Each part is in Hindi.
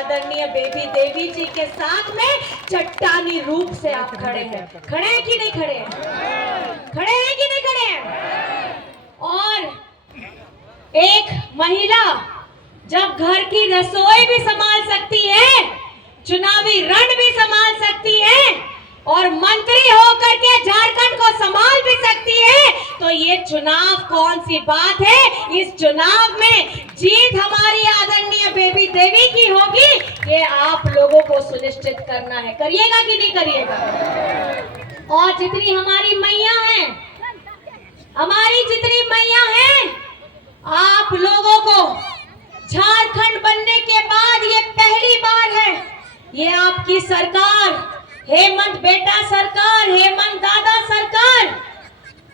आदरणीय बेबी देवी जी के साथ में चट्टानी रूप से आप खड़े हैं। खड़े हैं कि नहीं खड़े हैं? खड़े हैं कि नहीं खड़े हैं? और एक महिला जब घर की रसोई भी संभाल सकती है, चुनावी रण भी संभाल सकती है और मंत्री होकर के झारखंड को संभाल भी सकती है, तो ये चुनाव कौन सी बात है? इस चुनाव में जीत हमारी आदरणीय बेबी देवी की होगी, ये आप लोगों को सुनिश्चित करना है। करिएगा कि नहीं करिएगा? और जितनी हमारी मैया हैं, हमारी जितनी मैया हैं, आप लोगों को झारखंड बनने के बाद ये पहली बार है, ये आपकी सरकार, हेमंत बेटा सरकार, हेमंत दादा सरकार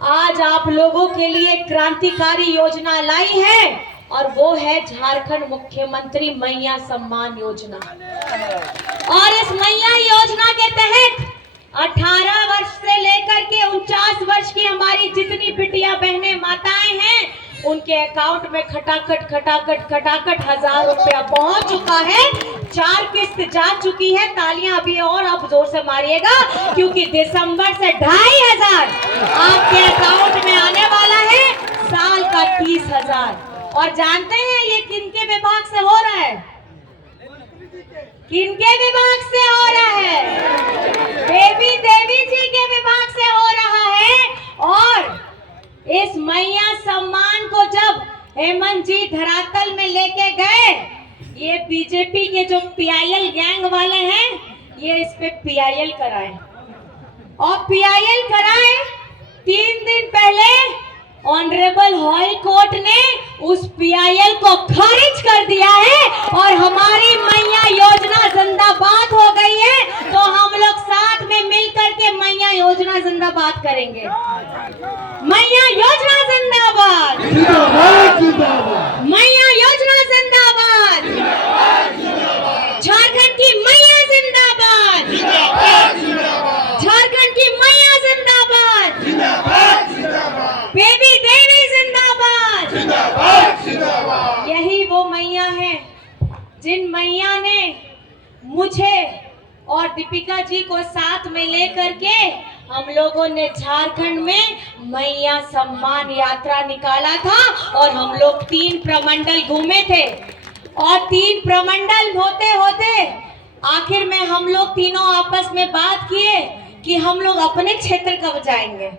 आज आप लोगों के लिए क्रांतिकारी योजना लाई है और वो है झारखंड मुख्यमंत्री मैया सम्मान योजना। और इस मैया योजना के तहत 18 वर्ष से लेकर के 49 वर्ष की हमारी जितनी बिटिया बहनें माताएं हैं, उनके अकाउंट में खटाखट 1000 रुपया पहुंच चुका है। 4 किस्त जा चुकी है। तालियां अभी और आप जोर से मारिएगा, क्योंकि दिसंबर से 2500 आपके अकाउंट में आने वाला है, साल का 30,000। और जानते हैं ये किनके विभाग से हो रहा है? किनके विभाग से हो रहा है? बेबी देवी जी के विभाग से हो रहा है। और इस मैया सम्मान को जब हेमंत जी धरातल में लेके गए, ये बीजेपी के जो पीआईएल गैंग वाले हैं, ये इस पे पीआईएल कराए और पीआईएल कराए 3 दिन पहले ऑनरेबल हाई कोर्ट ने उस पीआईएल को खारिज कर दिया है और हमारी मैया योजना जिंदाबाद हो गई है। तो हम लोग साथ में मिलकर के मैया योजना जिंदाबाद करेंगे। मैया योजना जिंदाबाद, मैया योजना जिंदाबाद, झारखंड की मैया जिंदाबाद, झारखंड की मैया जिंदाबाद, बेबी देवी जिंदाबाद। यही वो मैया है जिन मैया ने मुझे और दीपिका जी को साथ में लेकर के हम लोगों ने झारखंड में मैया सम्मान यात्रा निकाला था और हम लोग 3 प्रमंडल घूमे थे। और 3 प्रमंडल होते होते आखिर में हम लोग तीनों आपस में बात किए कि हम लोग अपने क्षेत्र कब जाएंगे।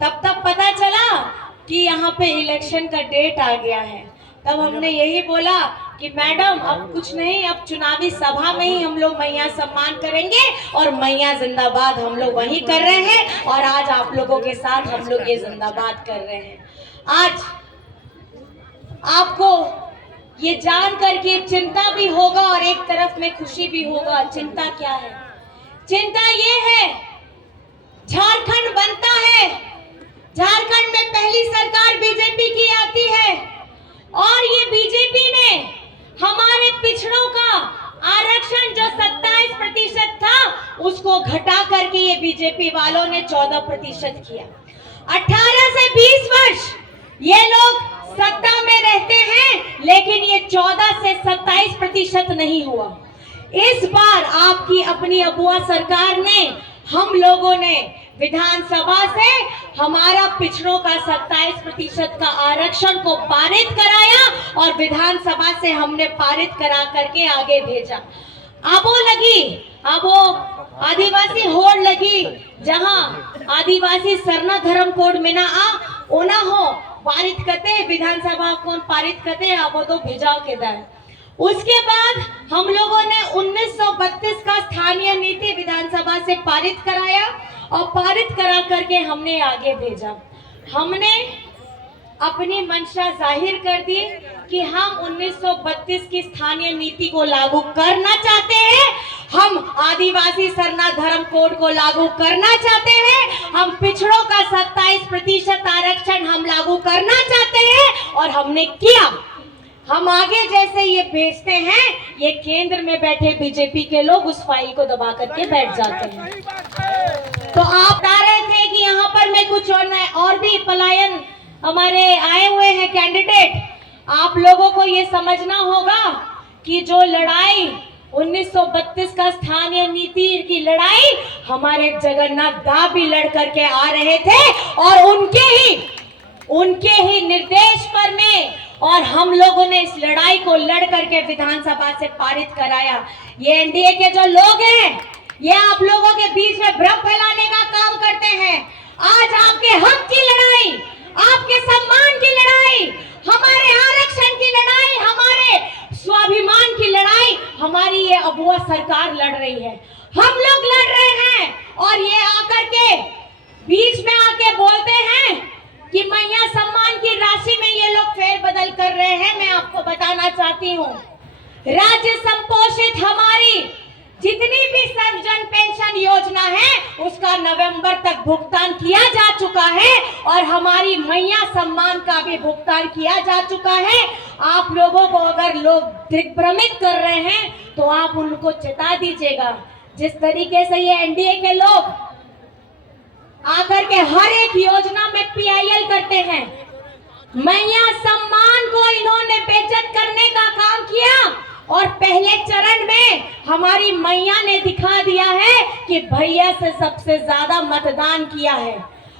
तब पता चला कि यहाँ पे इलेक्शन का डेट आ गया है। तब हमने यही बोला कि मैडम अब कुछ नहीं, अब चुनावी सभा में ही हम लोग मैया सम्मान करेंगे और मैया जिंदाबाद हम लोग वही कर रहे हैं। और आज आप लोगों के साथ हम लोग ये जिंदाबाद कर रहे हैं। आज आपको ये जान करके चिंता भी होगा और एक तरफ में खुशी भी होगा। चिंता क्या है? चिंता ये है, झारखंड बनता है, झारखंड में पहली सरकार बीजेपी की आती है और ये बीजेपी ने हमारे पिछड़ों का आरक्षण जो 27% था, उसको घटा करके ये बीजेपी वालों ने 14% किया। 18 से 20 वर्ष ये लोग सत्ता में रहते हैं, लेकिन ये 14 से 27% नहीं हुआ। इस बार आपकी अपनी अबुआ सरकार ने, हम लोगों ने विधानसभा से हमारा पिछड़ों का 27% का आरक्षण को पारित कराया और विधानसभा से हमने पारित करा करके आगे भेजा। अब वो लगी, अब वो आदिवासी होड़ लगी, जहां आदिवासी सरना धर्म कोड में ना ओना हो पारित करते विधानसभा को पारित करते, अब वो तो भेजा के दाए। उसके बाद हम लोगों ने 1932 का स्थानीय नीति विधानसभा से पारित कराया और पारित करा करके हमने आगे भेजा। हमने अपनी मंशा जाहिर कर दी कि हम 1932 की स्थानीय नीति को लागू करना चाहते हैं, हम आदिवासी सरना धर्म कोड को लागू करना चाहते हैं, हम पिछड़ों का 27% आरक्षण हम लागू करना चाहते हैं और हमने किया। हम आगे जैसे ये भेजते हैं, ये केंद्र में बैठे बीजेपी के लोग उस फाइल को दबा करके बैठ जाते हैं। तो आप बता रहे थे कि यहाँ पर मैं कुछ और भी पलायन हमारे आए हुए हैं कैंडिडेट। आप लोगों को ये समझना होगा कि जो लड़ाई 1932 का स्थानीय नीति की लड़ाई हमारे जगन्नाथ दा भी लड़ करके आ रहे थे और उनके ही निर्देश पर में और हम लोगों ने इस लड़ाई को लड़ करके विधानसभा से पारित कराया। ये एनडीए के जो लोग हैं, ये आप लोगों के बीच में भ्रम फैलाने का काम करते हैं। आज आपके हक की लड़ाई, आपके सम्मान की लड़ाई, हमारे आरक्षण की लड़ाई, हमारे स्वाभिमान की लड़ाई हमारी ये अबुआ सरकार लड़ रही है, हम लोग लड़ रहे हैं। और ये आकर के बीच में आके बोलते हैं कि मैया सम्मान की राशि में ये लोग फेरबदल कर रहे हैं। मैं आपको बताना चाहती हूँ, राज्य संपोषित हमारी जितनी भी सर्वजन पेंशन योजना है उसका नवंबर तक भुगतान किया जा चुका है और हमारी मैया सम्मान का भी भुगतान किया जा चुका है। आप लोगों को अगर लोग दिग्भ्रमित कर रहे हैं तो आप उनको चेता दीजिएगा। जिस तरीके से ये एनडीए के लोग आकर के हर एक योजना में पीआईएल करते हैं, मैया सम्मान को इन्होंने बेइज्जत करने का काम किया और पहले चरण में हमारी मैया ने दिखा दिया है कि भैया से सबसे ज्यादा मतदान किया है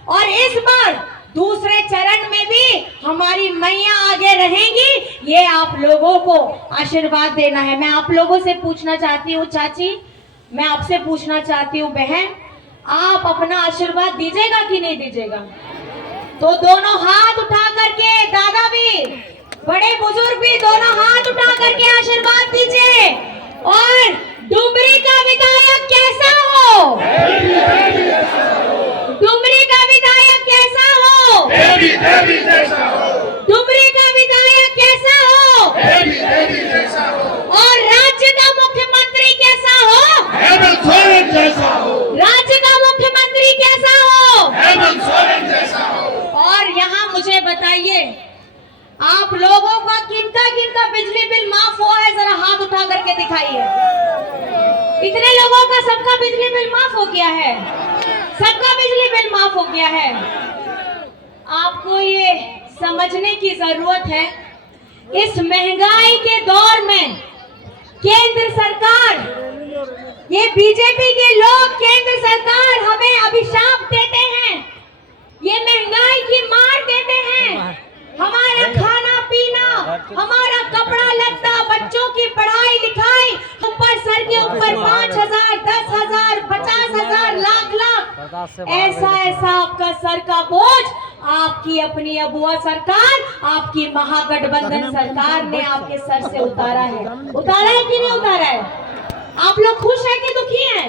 और इस बार दूसरे चरण में भी हमारी मैया आगे रहेंगी। ये आप लोगों को आशीर्वाद देना है। मैं आप लोगों से पूछना चाहती हूँ चाची, मैं आपसे पूछना चाहती हूँ बहन, आप अपना आशीर्वाद दीजिएगा कि नहीं दीजिएगा? तो दोनों हाथ उठा करके, दादा भी, बड़े बुजुर्ग भी दोनों हाथ उठा करके आशीर्वाद दीजिए। और डुमरी का विधायक कैसा हो? डुमरी का विधायक कैसा हो? डुमरी का विधायक कैसा हो? और राज्य का मुख्यमंत्री कैसा हो? राज्य का मुख्यमंत्री कैसा हो? और यहाँ मुझे बताइए, आप लोगों का किनका किनका बिजली बिल माफ हुआ है? जरा हाथ उठा करके दिखाइए। इतने लोगों का सबका बिजली बिल माफ हो गया है, सबका बिजली बिल माफ हो गया है। आपको ये समझने की जरूरत है, इस महंगाई के दौर में केंद्र सरकार, ये बीजेपी के लोग, केंद्र सरकार हमें अभिशाप देते हैं, ये महंगाई की मार देते हैं। हमारा खाना पीना, हमारा कपड़ा लत्ता, बच्चों की पढ़ाई लिखाई, ऊपर सर के ऊपर 5,000, 10,000, 50,000, लाख ऐसा आपका सर का बोझ आपकी अपनी अबुआ सरकार, आपकी महागठबंधन सरकार ने आपके सर से उतारा है। उतारा है कि नहीं उतारा है? आप लोग खुश हैं कि दुखी हैं?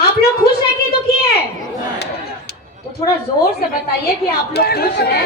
आप लोग खुश हैं कि दुखी हैं? तो थोड़ा जोर से बताइए कि आप लोग खुश हैं।